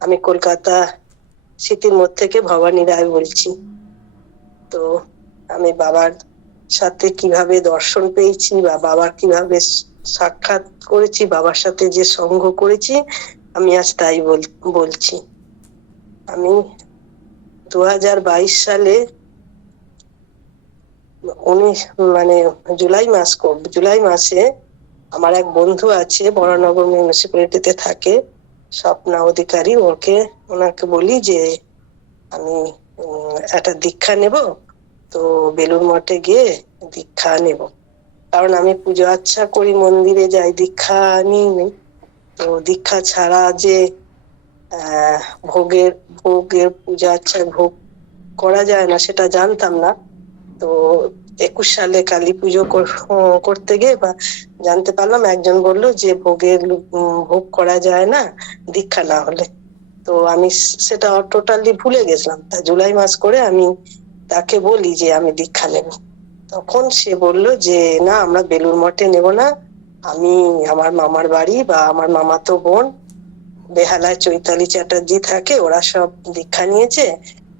আমি কলকাতা সিটির মধ্যে থেকে ভবানী রায় বলছি। তো আমি বাবার সাথে কিভাবে দর্শন পেয়েছি বা বাবার কিভাবে সাক্ষাৎ করেছি, বাবার সাথে যে সঙ্গ করেছি, আমি আজ তাই বলছি। আমি 2022 সালে মানে জুলাই মাসে আমার এক বন্ধু আছে, বরানগর মিউনিসিপ্যালিটিতে থাকে, স্বপ্না অধিকারী। ওনাকে বলি যে আমি একটা দীক্ষা নেব, তো বেলুড় মঠে গিয়ে দীক্ষা নেব। কারণ আমি পুজো আচ্ছা করি, মন্দিরে যাই, দীক্ষা নিই। তো দীক্ষা ছাড়া যে আহ ভোগের ভোগের পূজা আচ্ছা ভোগ করা যায় না সেটা জানতাম না। তো 21 সালে কালী পুজো করতে গিয়ে বা জানতে পারলাম, একজন বলল যে ভোগ করা যায় না দীক্ষা না হলে। তো আমি সেটা টোটালি ভুলে গেছিলাম। তা জুলাই মাস করে আমি তাকে বলি যে আমি দীক্ষা নেব। তখন সে বলল যে না, আমরা বেলুড় মঠে নেব না, আমি আমার মামার বাড়ি বা আমার মামাতো বোন বেহালায় চৈতালি চ্যাটার্জি থাকে, ওরা সব দীক্ষা নিয়েছে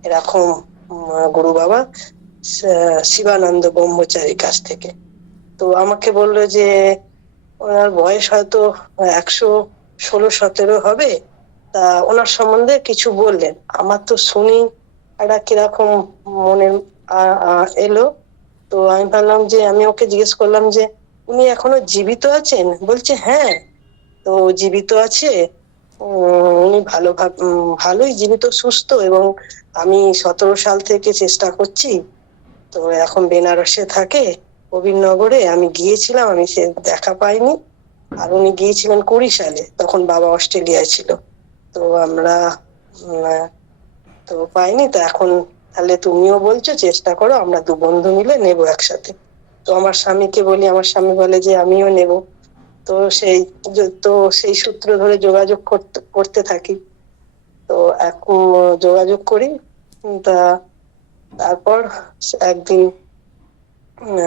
এরকম গুরু বাবা শিবানন্দ ব্রহ্মচারীর কাছ থেকে। তো আমাকে বললো যে ওনার বয়স হয়তো 116-17 হবে। তা ওনার সম্বন্ধে কিছু বললেন। আমার তো শুনি একটা কিরকম মনে এলো। তো আমি ভাবলাম যে আমি ওকে জিজ্ঞেস করলাম যে উনি এখনো জীবিত আছেন? বলছে হ্যাঁ, তো জীবিত আছে। উনি ভালোই জীবিত, সুস্থ। এবং আমি 17 সাল থেকে চেষ্টা করছি। তো এখন বেনারসে থাকে, প্রবীণনগরে। আমি গিয়েছিলাম, আমি সে দেখা পাইনি। আর উনি গিয়েছিলেন 20 সালে, তখন বাবা অস্ট্রেলিয়ায় ছিল। তো আমরা তো পাইনি। তো এখন তাহলে তুমিও বলছো, চেষ্টা করো, আমরা দু বন্ধু মিলে নেবো একসাথে। তো আমার স্বামীকে বলি, আমার স্বামী বলে যে আমিও নেব। তো তো সেই সূত্র ধরে যোগাযোগ করতে থাকি। তো এখন যোগাযোগ করি। তা তারপর একদিন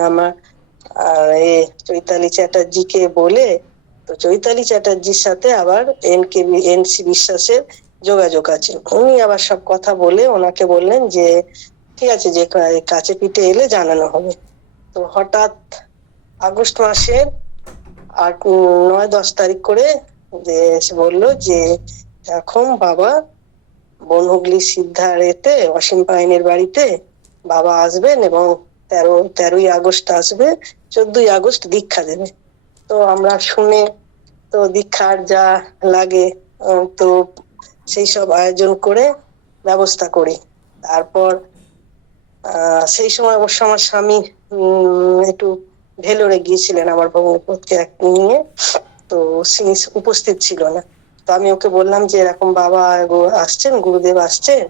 আমার চৈতালি চ্যাটার্জিকে বলে, তো চৈতালি চ্যাটার্জির সাথে আবার এনসি বিশ্বাসের যোগাযোগ আছে। উনি আবার সব কথা বলে ওনাকে বললেন যে ঠিক আছে, যে কাছে পিঠে এলে জানানো হবে। তো হঠাৎ আগস্ট মাসের 9-10 তারিখ করে যে সে বললো যে এখন বাবা বনহুগলি সিদ্ধারেতে অসীম পাইনের বাড়িতে বাবা আসবেন এবং 13ই আগস্ট আসবে, 14ই আগস্ট দীক্ষা দেবে। তো আমরা শুনে তো দীক্ষার যা লাগে তো সেই সব আয়োজন করে ব্যবস্থা করি। তারপর সেই সময় অবশ্য আমার স্বামী একটু ভেলোরে গিয়েছিলেন আমার ভগ্নিপতিকে নিয়ে। তো তিনি উপস্থিত ছিল না। তো আমি ওকে বললাম যে এরকম বাবা আসছেন, গুরুদেব আসছেন,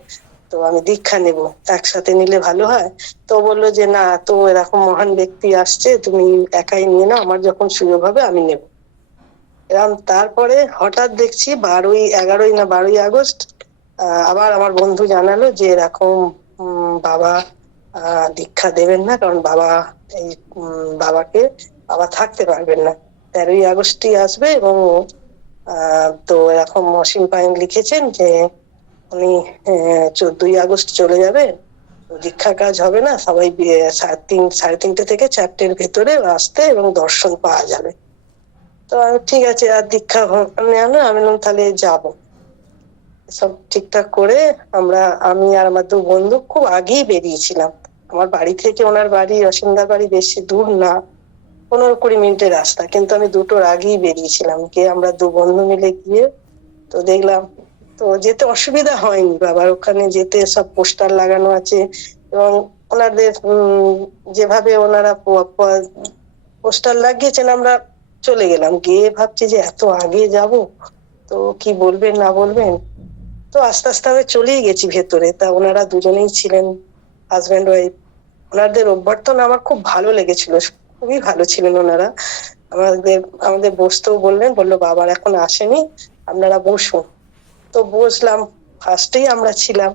তো আমি দীক্ষা নেব, একসাথে নিলে ভালো হয়। তো বললো যে না, তো এরকম মহান ব্যক্তি আসছে, তুমি একাই নিয়ে নাও, আমার যখন সুযোগ হবে আমি নেব। এরকম তারপরে হঠাৎ দেখছি 11ই না 12ই আগস্ট আবার আমার বন্ধু জানালো যে এরকম বাবা দীক্ষা দেবেন না, কারণ এই বাবা থাকতে পারবেন না, 13ই আগস্টই আসবে। এবং তো এরকম অসীম পাইন লিখেছেন যে উনি 14ই আগস্ট চলে যাবেন, দীক্ষা কাজ হবে না, সবাই 3:30 থেকে 4টের ভেতরে আসতে এবং দর্শন পাওয়া যাবে। তো আমি ঠিক আছে, আর দীক্ষা নেওয়া, আমি বললাম তাহলে যাবো। সব ঠিকঠাক করে আমি আর আমার দু বন্ধু খুব আগেই বেরিয়েছিলাম। আমার বাড়ি থেকে ওনার বাড়ি, অসীমদার বাড়ি, বেশি দূর না, 15-20 মিনিটের রাস্তা। কিন্তু আমি দুটোর আগেই বেরিয়েছিলাম, গিয়ে আমরা দু বন্ধু মিলে গিয়ে তো দেখলাম। তো যেতে অসুবিধা হয়নি, বাবার ওখানে যেতে সব পোস্টার লাগানো আছে এবং ওনাদের যেভাবে ওনারা পোস্টার লাগিয়েছেন, আমরা চলে গেলাম। গিয়ে ভাবছি যে এত আগে যাব, তো কি বলবেন না বলবেন। তো আস্তে আস্তে আমি চলেই গেছি ভেতরে। তা ওনারা দুজনেই ছিলেন হাজব্যান্ড ওয়াইফ। ওনাদের অভ্যর্থনা আমার খুব ভালো লেগেছিল, খুবই ভালো ছিলেন ওনারা। আমাদের বসতেও বললো বাবার এখন আসেনি, আপনারা বসুন। তো বসলাম, ফার্স্টেই আমরা ছিলাম।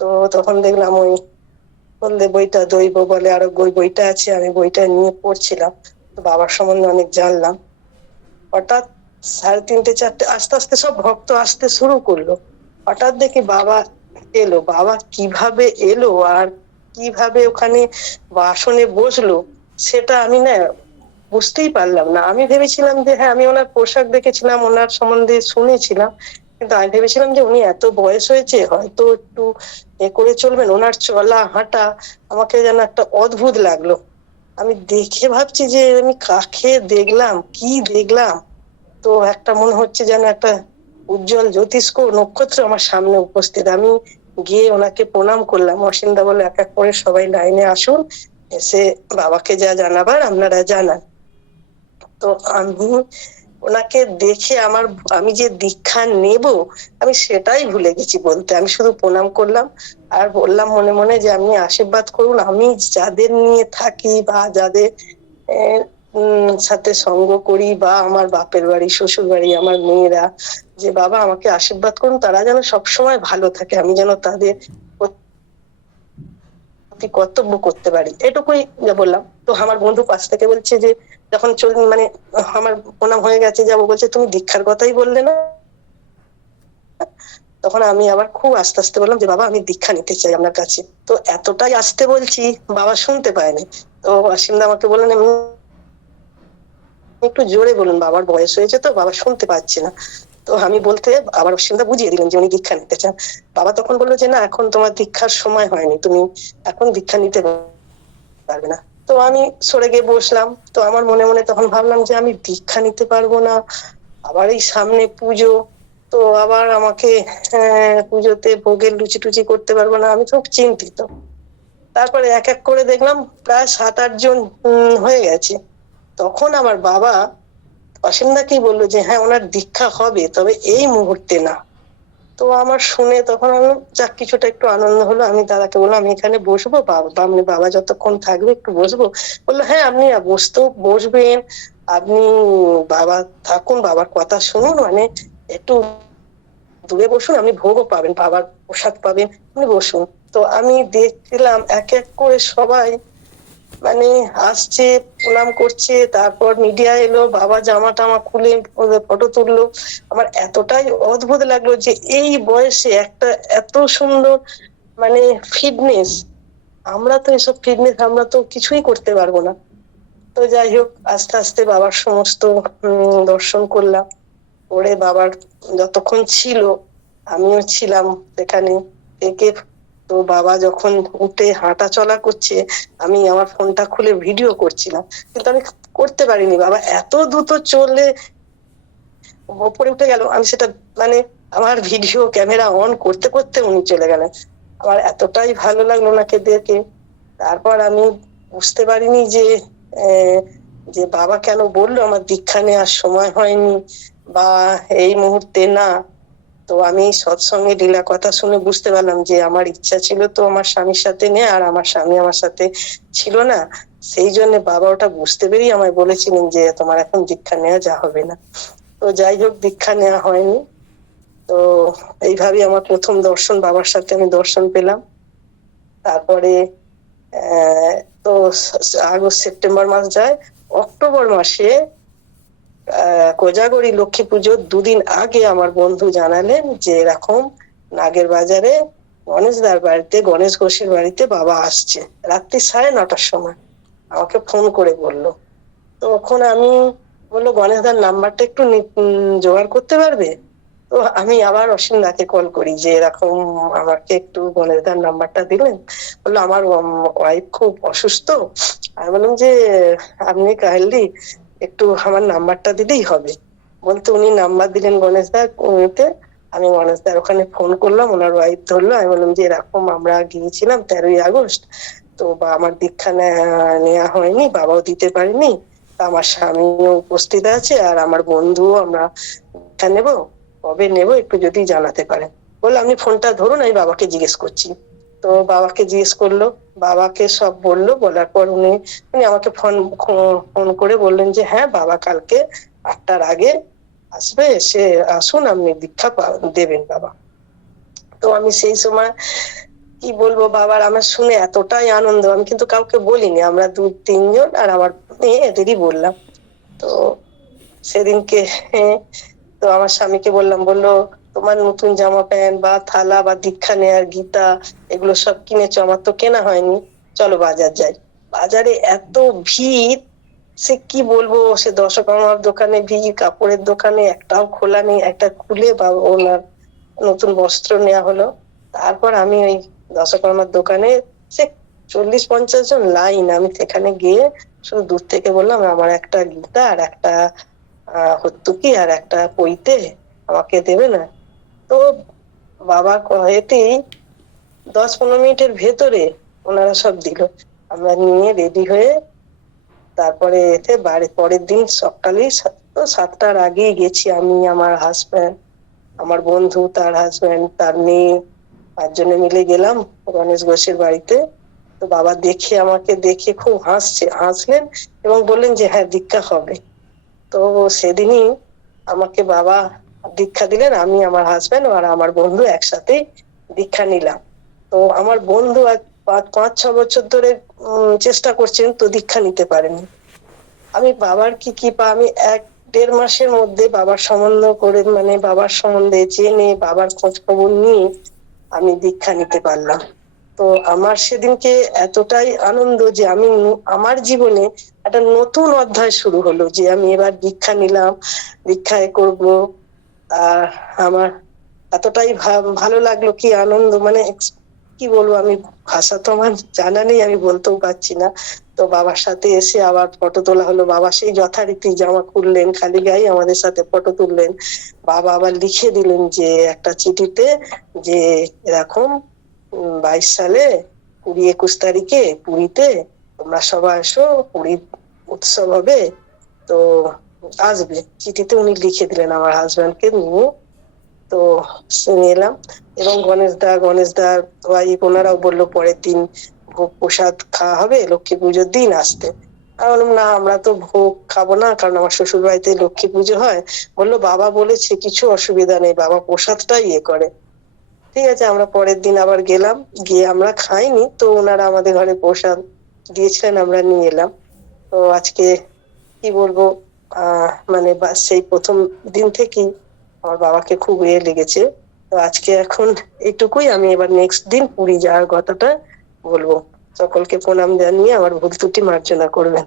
তো তখন দেখলাম ওই বললে বইটা দৈব বলে আরোগ্য বইটা আছে, আমি বইটা নিয়ে পড়ছিলাম। তো বাবার সম্বন্ধে অনেক জানলাম। হঠাৎ 3:30-4টে আস্তে আস্তে সব ভক্ত আসতে শুরু করলো। হঠাৎ দেখি বাবা এলো। বাবা কিভাবে এলো আর কিভাবে ওখানে আসনে বসলো সেটা আমি না বুঝতেই পারলাম না। আমি ভেবেছিলাম যে হ্যাঁ, আমি ওনার পোশাক দেখেছিলাম, ওনার সম্বন্ধে শুনেছিলাম, কিন্তু আমি ভেবেছিলাম যে উনি এত বয়স হয়েছে, হয়তো একটু এ করে চলবেন। ওনার চলা হাঁটা আমাকে যেন একটা অদ্ভুত লাগলো। আমি দেখে ভাবছি যে আমি কাকে দেখলাম, কি দেখলাম। তো একটা মনে হচ্ছে যেন একটা উজ্জ্বল জ্যোতিষ্ক নক্ষত্র আমার সামনে উপস্থিত। আমি গিয়ে ওনাকে প্রণাম করলাম। অসীমদা বলে, এক এক করে সবাই লাইনে আসুন, এসে বাবাকে যা জানাবার আপনারা জানান। তো আমি ওনাকে দেখে আমি যে দীক্ষা নেব আমি সেটাই ভুলে গেছি বলতে। আমি শুধু প্রণাম করলাম আর বললাম মনে মনে যে আপনি আশীর্বাদ করুন, আমি যাদের নিয়ে থাকি বা যাদের সাথে সঙ্গ করি, বা আমার বাপের বাড়ি, শ্বশুর বাড়ি, আমার মেয়েরা, যে বাবা আমাকে আশীর্বাদ করুন, তারা যেন সবসময় ভালো থাকে, আমি যেন তাদের কর্তব্য করতে পারি, এটুকুই যা বললাম। তো আমার বন্ধু পাশ থেকে বলছে যে যখন মানে আমার প্রণাম হয়ে গেছে, যাবো, বলছে তুমি দীক্ষার কথাই বললে না। তখন আমি আবার খুব আস্তে আস্তে বললাম যে বাবা আমি দীক্ষা নিতে চাই আপনার কাছে। তো এতটাই আস্তে বলছি, বাবা শুনতে পায়নি। তো অসীমদা আমাকে বললেন একটু জোরে বলুন, বাবার বয়স হয়েছে তো, বাবা শুনতে পাচ্ছে না। তো আমি বলতে আবার অসীমদা বুঝিয়ে দিলেন যে উনি দীক্ষা নিতে চান। বাবা তখন বললো যে না, এখন তোমার দীক্ষার সময় হয়নি, তুমি এখন দীক্ষা নিতে পারবে না। তো আমি সরে গিয়ে বসলাম। তো আমার মনে মনে তখন ভাবলাম যে আমি দীক্ষা নিতে পারবো না, আবার এই সামনে পুজো, তো আবার আমাকে পুজোতে ভোগের লুচি টুচি করতে পারবো না, আমি খুব চিন্তিত। তারপরে এক এক করে দেখলাম প্রায় 7-8 জন হয়ে গেছে। তখন আমার বাবা অসীমদাকেই বললো যে হ্যাঁ, ওনার দীক্ষা হবে, তবে এই মুহূর্তে না। তো আমার শুনে তখন আমি যাক কিছুটা একটু আনন্দ হলো। আমি দাদাকে বললাম আমি এখানে বসবো, বাবা যতক্ষণ থাকবে একটু বসবো। বললো হ্যাঁ, আপনি বসতেও বসবেন, আপনি বাবা থাকুন, বাবার কথা শুনুন, মানে একটু দূরে বসুন, আপনি ভোগও পাবেন, বাবার প্রসাদ পাবেন, আপনি বসুন। তো আমি দেখলাম এক এক করে সবাই মানে আসছে, প্রণাম করছে, তারপর মিডিয়া এলো, বাবা জামা টামা খুলে ফটো তুললো। আমার এতটাই অদ্ভুত লাগলো যে এই বয়সে একটা এত সুন্দর মানে ফিটনেস, আমরা তো এসব ফিটনেস আমরা তো কিছুই করতে পারবো না। তো যাই হোক, আস্তে আস্তে বাবার সমস্ত দর্শন করলাম। করে বাবার যতক্ষণ ছিল আমিও ছিলাম সেখানে থেকে। তো বাবা যখন উঠে হাঁটা চলা করছে, আমি আমার ফোনটা খুলে ভিডিও করছিলাম, কিন্তু আমি করতে পারিনি। বাবা এত দ্রুত চলে ওপরে উঠে গেল, আমি সেটা মানে আমার ভিডিও ক্যামেরা অন করতে করতে উনি চলে গেলেন। আমার এতটাই ভালো লাগলো ওনাকে দেখে। তারপর আমি বুঝতে পারিনি যে যে বাবা কেন বললো আমার দীক্ষা নেওয়ার সময় হয়নি বা এই মুহূর্তে না। তো আমি সৎসঙ্গে লীলা কথা শুনে বুঝতে পারলাম যে আমার ইচ্ছা ছিল তো আমার স্বামীর সাথে নিয়ে, আর আমার স্বামী আমার সাথে ছিল না। সেই জন্য বাবা ওটা বুঝতে পেরেই আমায় বলেছিলেন যে তোমার এখন দীক্ষা নেওয়া যা হবে না। তো যাই হোক, দীক্ষা নেওয়া হয়নি। তো এইভাবেই আমার প্রথম দর্শন, বাবার সাথে আমি দর্শন পেলাম। তারপরে তো আগস্ট সেপ্টেম্বর মাস যায়, অক্টোবর মাসে কোজাগরী লক্ষ্মী পুজোর 2 দিন আগে আমার বন্ধু জানালেন যে এরকম নাগের বাজারে গণেশদার বাড়িতে, গণেশ ঘোষের বাড়িতে বাবা আসছে রাত্রি 9:30টার সময়। আমাকে ফোন করে বললো। তখন আমি বললো গণেশদার নাম্বারটা একটু জোগাড় করতে পারবে? তো আমি আবার অসীমদাকে কল করি যে এরকম আমাকে একটু গণেশদার নাম্বারটা দিলেন। বললো আমার ওয়াইফ খুব অসুস্থ। আমি বললাম যে আপনি কাইন্ডলি একটু আমার নাম্বারটা দিলেই হবে। বলতে উনি নাম্বার দিলেন গণেশদার তে। আমি গণেশদার ওখানে ফোন করলাম, ওনার ওয়াইফ ধরলো। আমি বললাম যে এরকম আমরা গিয়েছিলাম 13ই আগস্ট, তো আমার দীক্ষা নেওয়া হয়নি, বাবাও দিতে পারিনি, আমার স্বামীও উপস্থিত আছে আর আমার বন্ধুও, আমরা দীক্ষা নেবো, কবে নেবো একটু যদি জানাতে পারেন। বললো আপনি ফোনটা ধরুন, আমি বাবাকে জিজ্ঞেস করছি। তো বাবাকে জিজ্ঞেস করলো, বাবাকে সব বললো। বলার পর উনি আমাকে ফোন করে বললেন যে হ্যাঁ, বাবা কালকে 8টার আগে আসবে, সে আসুন, আপনি দীক্ষা দেবেন বাবা। তো আমি সেই সময় কি বলবো, বাবার আমার শুনে এতটাই আনন্দ, আমি কিন্তু কাউকে বলিনি, আমরা 2-3 জন আর আমার মেয়ে এদেরই বললাম। তো সেদিনকে তো আমার স্বামীকে বললাম, বললো তোমার নতুন জামা প্যান্ট বা থালা বা দীক্ষা নেয়ার গীতা এগুলো সব কিনেছো, আমার তো কেনা হয়নি, চলো বাজার যাই। বাজারে এত ভিড়, সে কি বলবো, সে দশকর্মার দোকানে ভিড়, কাপড়ের দোকানে একটাও খোলা নেই, একটা খুলে বা ওনার নতুন বস্ত্র নেওয়া হলো। তারপর আমি ওই দশকর্মার দোকানে, সে 40-50 জন লাইন, আমি সেখানে গিয়ে শুধু দূর থেকে বললাম আমার একটা গীতা আর একটা হর্তুকি আর একটা পইতে আমাকে দেবে না? তো বাবা এতেই 10-15 মিনিটের ভেতরে ওনারা সব দিল। আমরা নিয়ে রেডি হয়ে তারপরে এতে বাড়ি, পরের দিন সকালেই 7টার আগেই গেছি, আমি, আমার হাজব্যান্ড, আমার বন্ধু, তার হাজব্যান্ড, তার মেয়ে, 5 জনে মিলে গেলাম গণেশ ঘোষের বাড়িতে। তো বাবা দেখে, আমাকে দেখে খুব হাসলেন এবং বললেন যে হ্যাঁ দীক্ষা হবে। তো সেদিনই আমাকে বাবা দীক্ষা দিলেন, আমি, আমার হাজব্যান্ড আর আমার বন্ধু একসাথে দীক্ষা নিলাম। তো আমার বন্ধু 5-6 বছর ধরে চেষ্টা করছেন, তো দীক্ষা নিতে পারেনি। আমি বাবার কি কৃপা, আমি 1-1.5 মাসের মধ্যে বাবার সম্বন্ধ করে, মানে বাবার সম্বন্ধে জেনে, বাবার খোঁজ খবর নিয়ে আমি দীক্ষা নিতে পারলাম। তো আমার সেদিনকে এতটাই আনন্দ যে আমি, আমার জীবনে একটা নতুন অধ্যায় শুরু হলো, যে আমি এবার দীক্ষা নিলাম, দীক্ষায় করব। আর আমার এতটাই ভালো লাগলো, কি আনন্দ, মানে কি বলবো আমি, ভাষা তো আমার জানা নেই, আমি বলতেও পারছি না। তো বাবার সাথে এসে আবার ফটো তোলা হলো, বাবা সেই যথারীতি জামা খুললেন, খালি গায়ে আমাদের সাথে ফটো তুললেন। বাবা আবার লিখে দিলেন যে একটা চিঠিতে, যে এরকম 22 সালে 20-21 তারিখে পুরীতে তোমরা সবাই এসো, পুরী উৎসব হবে, তো আসবে। চিঠিতে উনি লিখে দিলেন আমার হাজবেন্ডকে নিয়ে। তো শুনে এলাম। এবং গণেশদার ওয়াইফ, ওনারাও বললো পরের দিন ভোগ প্রসাদ খাওয়া হবে, লক্ষ্মী পুজোর দিন আসতে। আমি বললাম না, আমরা তো ভোগ খাবো না, কারণ আমার শ্বশুর বাড়িতে লক্ষ্মী পুজো হয়। বললো বাবা বলেছে কিছু অসুবিধা নেই, বাবা প্রসাদটাই করে। ঠিক আছে, আমরা পরের দিন আবার গেলাম, গিয়ে আমরা খাইনি, তো ওনারা আমাদের ঘরে প্রসাদ দিয়েছিলেন, আমরা নিয়ে এলাম। তো আজকে কি বলবো, মানে সেই প্রথম দিন থেকেই আমার বাবাকে খুব লেগেছে। তো আজকে এখন এইটুকুই, আমি এবার নেক্সট দিন পুরী যাওয়ার কথাটা বলবো। সকলকে প্রণাম জানিয়ে আমার ভুল ত্রুটি মার্জনা করবেন।